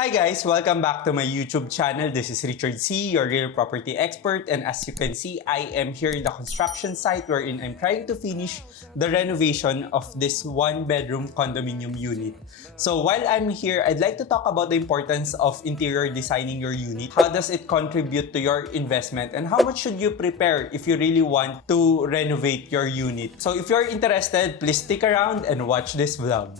Hi guys! Welcome back to my YouTube channel. This is Richard C, your real property expert, and as you can see, I am here in the construction site wherein I'm trying to finish the renovation of this one-bedroom condominium unit. So while I'm here, I'd like to talk about the importance of interior designing your unit. How does it contribute to your investment, and how much should you prepare if you really want to renovate your unit? So if you're interested, please stick around and watch this vlog.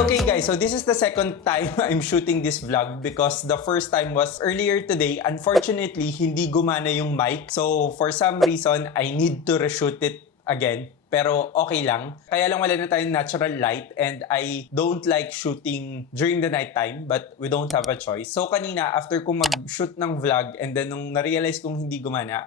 Okay guys, so this is the second time I'm shooting this vlog because the first time was earlier today. Unfortunately, hindi gumana yung mic. So for some reason, I need to reshoot it again. Pero okay lang. Kaya lang wala na tayong natural light and I don't like shooting during the night time, but we don't have a choice. So kanina, after ko mag-shoot ng vlog and then nung na-realize kong hindi gumana,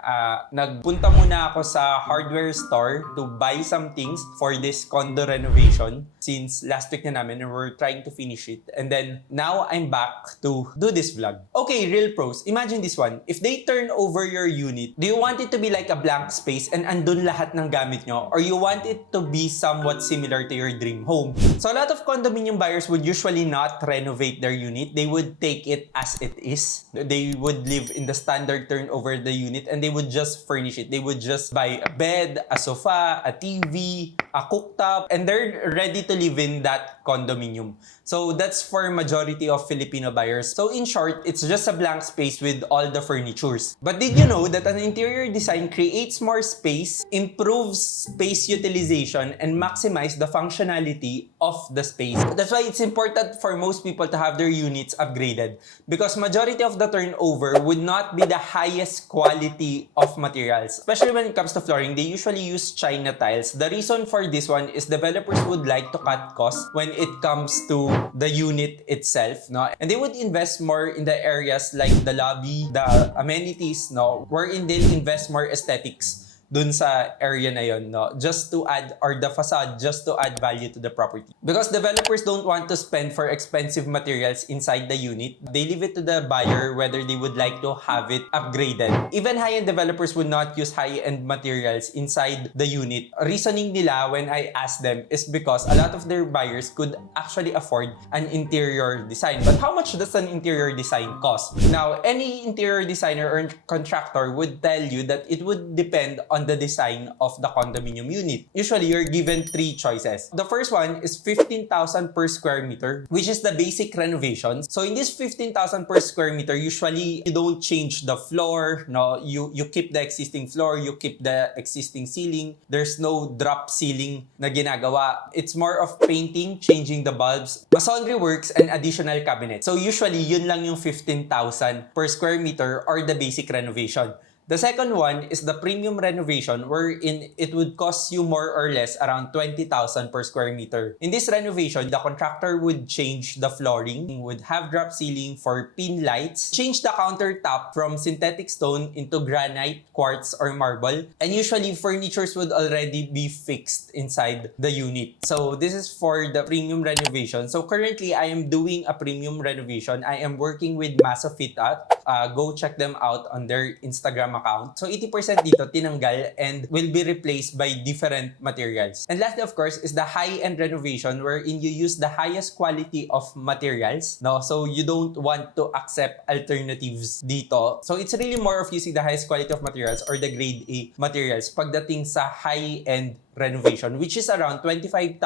nagpunta muna ako sa hardware store to buy some things for this condo renovation since last week na namin and we're trying to finish it. And then now I'm back to do this vlog. Okay, real pros. Imagine this one. If they turn over your unit, do you want it to be like a blank space and andun lahat ng gamit nyo? Or you want it to be somewhat similar to your dream home? So a lot of condominium buyers would usually not renovate their unit. They would take it as it is. They would live in the standard turnover the unit and they would just furnish it. They would just buy a bed, a sofa, a TV, a cooktop, and they're ready to live in that condominium. So that's for majority of Filipino buyers. So in short, it's just a blank space with all the furnitures. But did you know that an interior design creates more space, improves space utilization, and maximize the functionality of the space? That's why it's important for most people to have their units upgraded because majority of the turnover would not be the highest quality of materials. Especially when it comes to flooring, they usually use China tiles. The reason for this one is developers would like to cut costs when it comes to the unit itself, no? And they would invest more in the areas like the lobby, the amenities, no? Wherein they'll invest more aesthetics dun sa area na yon, no? Just to add, or the facade, just to add value to the property. Because developers don't want to spend for expensive materials inside the unit. They leave it to the buyer whether they would like to have it upgraded. Even high-end developers would not use high-end materials inside the unit. Reasoning nila when I asked them is because a lot of their buyers could actually afford an interior design. But how much does an interior design cost? Now, any interior designer or contractor would tell you that it would depend on the design of the condominium unit. Usually, you're given three choices. The first one is 15,000 per square meter, which is the basic renovation. So in this 15,000 per square meter, usually you don't change the floor, no? You keep the existing floor, you keep the existing ceiling. There's no drop ceiling na ginagawa. It's more of painting, changing the bulbs, masonry works, and additional cabinets. So usually, yun lang yung 15,000 per square meter or the basic renovation. The second one is the premium renovation wherein it would cost you more or less around 20,000 per square meter. In this renovation, the contractor would change the flooring, would have drop ceiling for pin lights, change the countertop from synthetic stone into granite, quartz, or marble, and usually furnitures would already be fixed inside the unit. So this is for the premium renovation. So currently, I am doing a premium renovation. I am working with Masa Fit Out. Go check them out on their Instagram account. So 80% dito tinanggal and will be replaced by different materials. And lastly, of course, is the high-end renovation wherein you use the highest quality of materials. No? So you don't want to accept alternatives dito. So it's really more of using the highest quality of materials or the grade A materials pagdating sa high-end renovation, which is around 25,000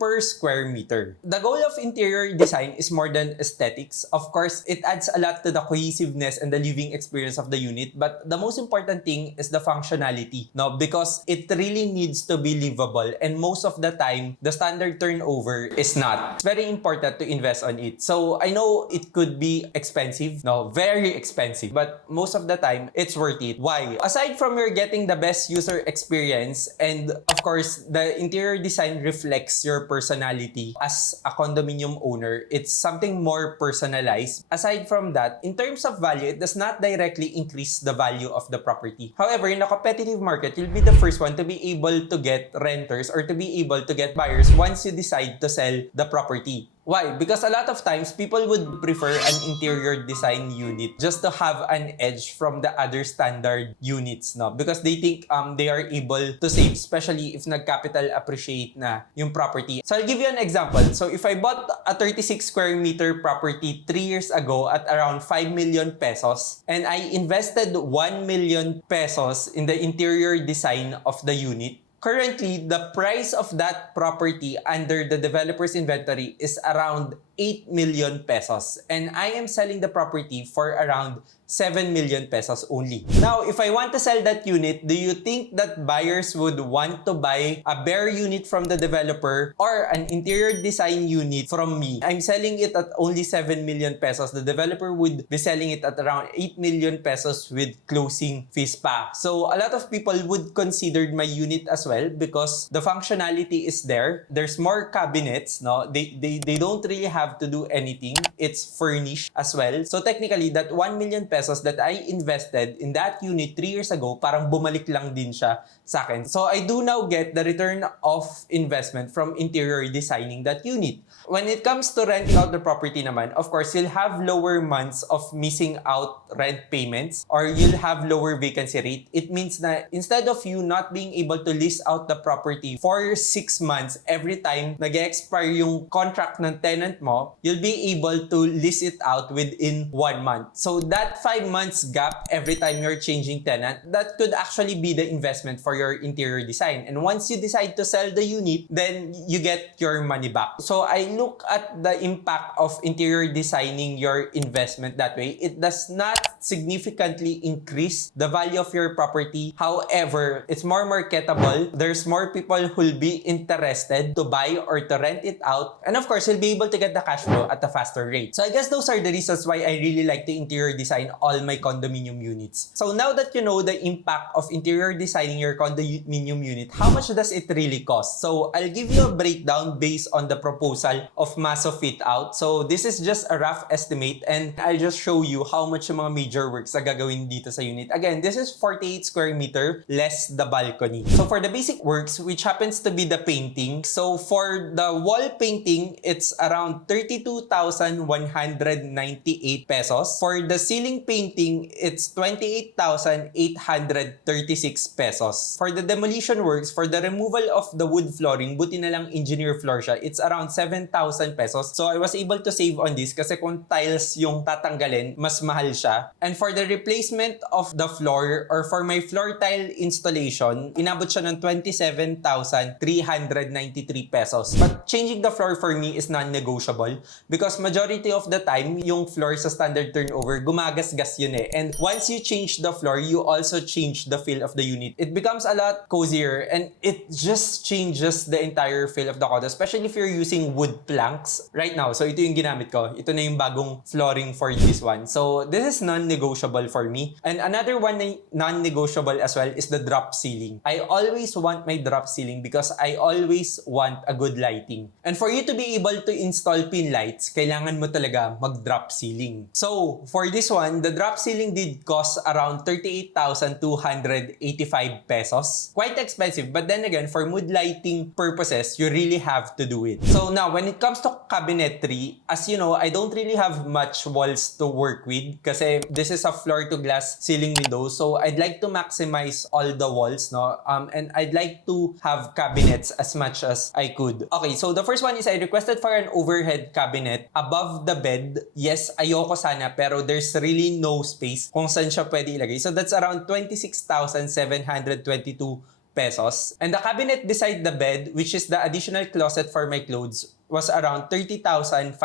per square meter. The goal of interior design is more than aesthetics. Of course, it adds a lot to the cohesiveness and the living experience of the unit, but the most important thing is the functionality, no? Because it really needs to be livable, and most of the time, the standard turnover is not. It's very important to invest on it. So I know it could be expensive, no? Very expensive, but most of the time, it's worth it. Why? Aside from you're getting the best user experience and of course, the interior design reflects your personality as a condominium owner. It's something more personalized. Aside from that, in terms of value, it does not directly increase the value of the property. However, in a competitive market, you'll be the first one to be able to get renters or to be able to get buyers once you decide to sell the property. Why? Because a lot of times, people would prefer an interior design unit just to have an edge from the other standard units, no? Because they think they are able to save, especially if nag-capital appreciate na yung property. So I'll give you an example. So if I bought a 36 square meter property 3 years ago at around 5 million pesos and I invested 1 million pesos in the interior design of the unit, currently, the price of that property under the developer's inventory is around 8 million pesos. And I am selling the property for around 7 million pesos only. Now, if I want to sell that unit, do you think that buyers would want to buy a bare unit from the developer or an interior design unit from me? I'm selling it at only 7 million pesos. The developer would be selling it at around 8 million pesos with closing fees pa. So, a lot of people would consider my unit as well because the functionality is there. There's more cabinets, no? They don't really have to do anything. It's furnished as well. So, technically, that 1 million pesos that I invested in that unit 3 years ago, parang bumalik lang din siya sa akin. So I do now get the return of investment from interior designing that unit. When it comes to renting out the property naman, of course, you'll have lower months of missing out rent payments or you'll have lower vacancy rate. It means that instead of you not being able to lease out the property for 6 months every time nag-expire yung contract ng tenant mo, you'll be able to lease it out within 1 month. So that 5 months gap every time you're changing tenant, that could actually be the investment for your interior design. And once you decide to sell the unit, then you get your money back. So I look at the impact of interior designing your investment that way. It does not significantly increase the value of your property. However, it's more marketable. There's more people who'll be interested to buy or to rent it out. And of course, you'll be able to get the cash flow at a faster rate. So I guess those are the reasons why I really like to interior design all my condominium units. So now that you know the impact of interior designing your condominium unit, how much does it really cost? So I'll give you a breakdown based on the proposal of Maso Fit Out. So this is just a rough estimate and I'll just show you how much yung mga major works na gagawin dito sa unit. Again, this is 48 square meter less the balcony. So for the basic works, which happens to be the painting, so for the wall painting, it's around 32,198 pesos. For the ceiling painting, it's 28,836 pesos. For the demolition works, for the removal of the wood flooring, buti na lang engineer floor siya, it's around 7,000 pesos. So I was able to save on this kasi kung tiles yung tatanggalin, mas mahal siya. And for the replacement of the floor or for my floor tile installation, inabot siya ng 27,393 pesos. But changing the floor for me is non-negotiable because majority of the time, yung floor sa standard turnover, gumagasgas yun eh. And once you change the floor, you also change the feel of the unit. It becomes a lot cozier and it just changes the entire feel of the condo, especially if you're using wood planks right now. So ito yung ginamit ko. Ito na yung bagong flooring for this one. So this is non-negotiable for me. And another one na non-negotiable as well is the drop ceiling. I always want my drop ceiling because I always want a good lighting. And for you to be able to install pin lights, kailangan mo talaga mag-drop ceiling. So for this one, the drop ceiling did cost around 38,285 pesos. Quite expensive, but then again, for mood lighting purposes, you really have to do it. So now, when it comes to cabinetry, as you know, I don't really have much walls to work with kasi this is a floor-to-glass ceiling window. So I'd like to maximize all the walls, no? And I'd like to have cabinets as much as I could. Okay, so the first one is I requested for an overhead cabinet above the bed. Yes, ayoko sana, pero there's really no space kung saan siya pwede ilagay. So that's around 26,722 pesos. And the cabinet beside the bed, which is the additional closet for my clothes, was around 30,540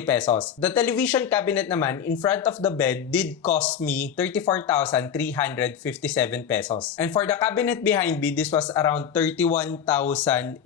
pesos. The television cabinet naman in front of the bed did cost me 34,357 pesos. And for the cabinet behind me, this was around 31,812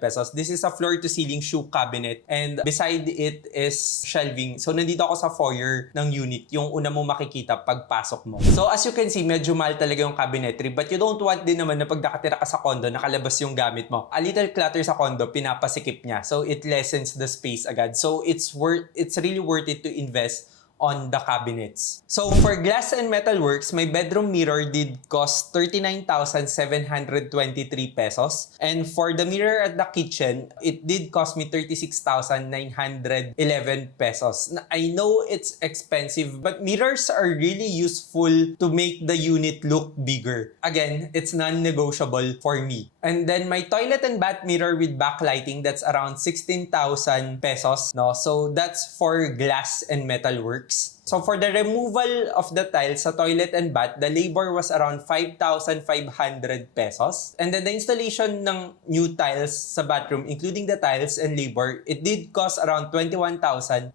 pesos. This is a floor-to-ceiling shoe cabinet and beside it is shelving. So nandito ako sa foyer ng unit, yung una mong makikita pagpasok mo. So as you can see, medyo mahal talaga yung cabinetry but you don't want din naman na pag nakatira ka sa condo, nakalabas yung gamit mo. A little clutter sa condo, pinapasikip niya. So it lessens the space agad. So it's really worth it to invest on the cabinets. So for glass and metal works, my bedroom mirror did cost 39,723 pesos. And for the mirror at the kitchen, it did cost me 36,911 pesos. I know it's expensive, but mirrors are really useful to make the unit look bigger. Again, it's non-negotiable for me. And then my toilet and bath mirror with backlighting, that's around 16,000 pesos. No? So that's for glass and metal works. So for the removal of the tiles sa toilet and bath, the labor was around 5,500 pesos. And then the installation ng new tiles sa bathroom, including the tiles and labor, it did cost around 21,888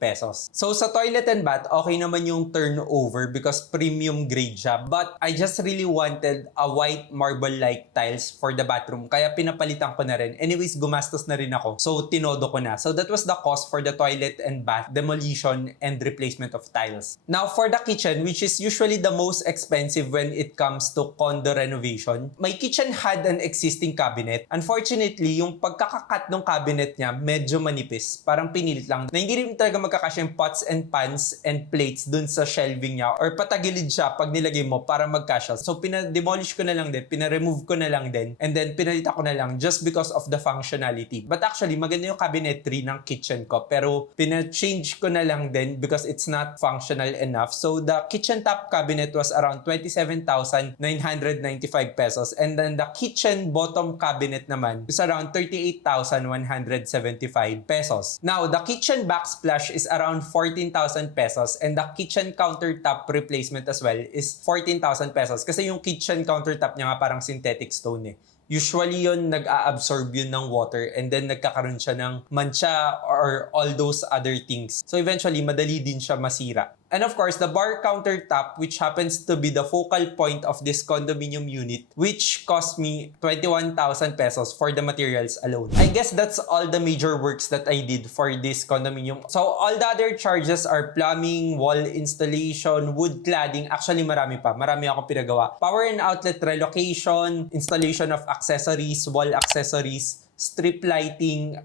pesos. So sa toilet and bath, okay naman yung turnover because premium grade siya. But I just really wanted a white marble-like tiles for the bathroom. Kaya pinapalitan ko na rin. Anyways, gumastos na rin ako. So tinodo ko na. So that was the cost for the toilet and bath demolition and replacement of tiles. Now, for the kitchen, which is usually the most expensive when it comes to condo renovation, my kitchen had an existing cabinet. Unfortunately, yung pagkakakat ng cabinet niya, medyo manipis. Parang pinilit lang. Na hindi rin talaga magkakasya yung pots and pans and plates dun sa shelving niya or patagilid siya pag nilagay mo para magkasya. So, pinademolish ko na lang din, pinaremove ko na lang din, and then pinalita ko na lang just because of the functionality. But actually, maganda yung cabinetry ng kitchen ko, pero pina-change ko na lang din because it's not functional enough. So the kitchen top cabinet was around 27,995 pesos and then the kitchen bottom cabinet naman is around 38,175 pesos. Now the kitchen backsplash is around 14,000 pesos and the kitchen countertop replacement as well is 14,000 pesos kasi yung kitchen countertop niya nga parang synthetic stone eh. Usually yun, nag-a-absorb yun ng water and then nagkakaroon siya ng mancha or all those other things. So eventually, madali din siya masira. And of course, the bar countertop, which happens to be the focal point of this condominium unit, which cost me 21,000 pesos for the materials alone. I guess that's all the major works that I did for this condominium. So all the other charges are plumbing, wall installation, wood cladding. Actually, marami pa. Marami akong pinagawa. Power and outlet relocation, installation of accessories, wall accessories, strip lighting,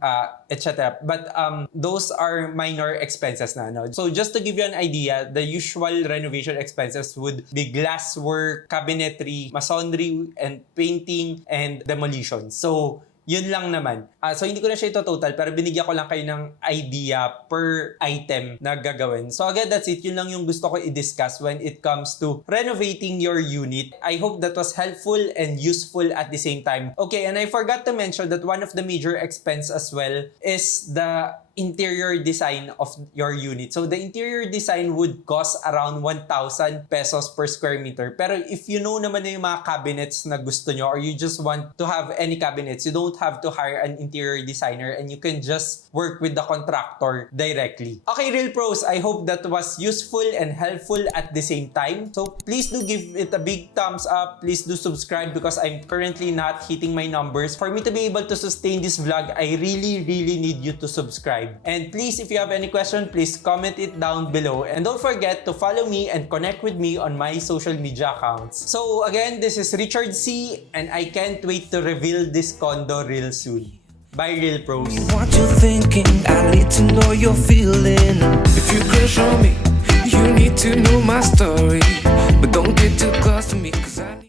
etc. But those are minor expenses na. No? So just to give you an idea, the usual renovation expenses would be glass work, cabinetry, masonry, and painting, and demolition. So yun lang naman. So hindi ko na siya ito total pero binigyan ko lang kayo ng idea per item na gagawin. So again, that's it. Yun lang yung gusto ko i-discuss when it comes to renovating your unit. I hope that was helpful and useful at the same time. Okay, and I forgot to mention that one of the major expense as well is the interior design of your unit. So the interior design would cost around 1,000 pesos per square meter. Pero if you know naman na yung mga cabinets na gusto nyo or you just want to have any cabinets, you don't have to hire an interior designer and you can just work with the contractor directly. Okay, Real Pros, I hope that was useful and helpful at the same time. So please do give it a big thumbs up. Please do subscribe because I'm currently not hitting my numbers. For me to be able to sustain this vlog, I really need you to subscribe. And please, if you have any question, please comment it down below. And don't forget to follow me and connect with me on my social media accounts. So again, this is Richard C. And I can't wait to reveal this condo real soon. Bye, Real Pros. What you thinking? I need to know your feeling. If you crush on me, you need to know my story. But don't get too close to me, 'cause I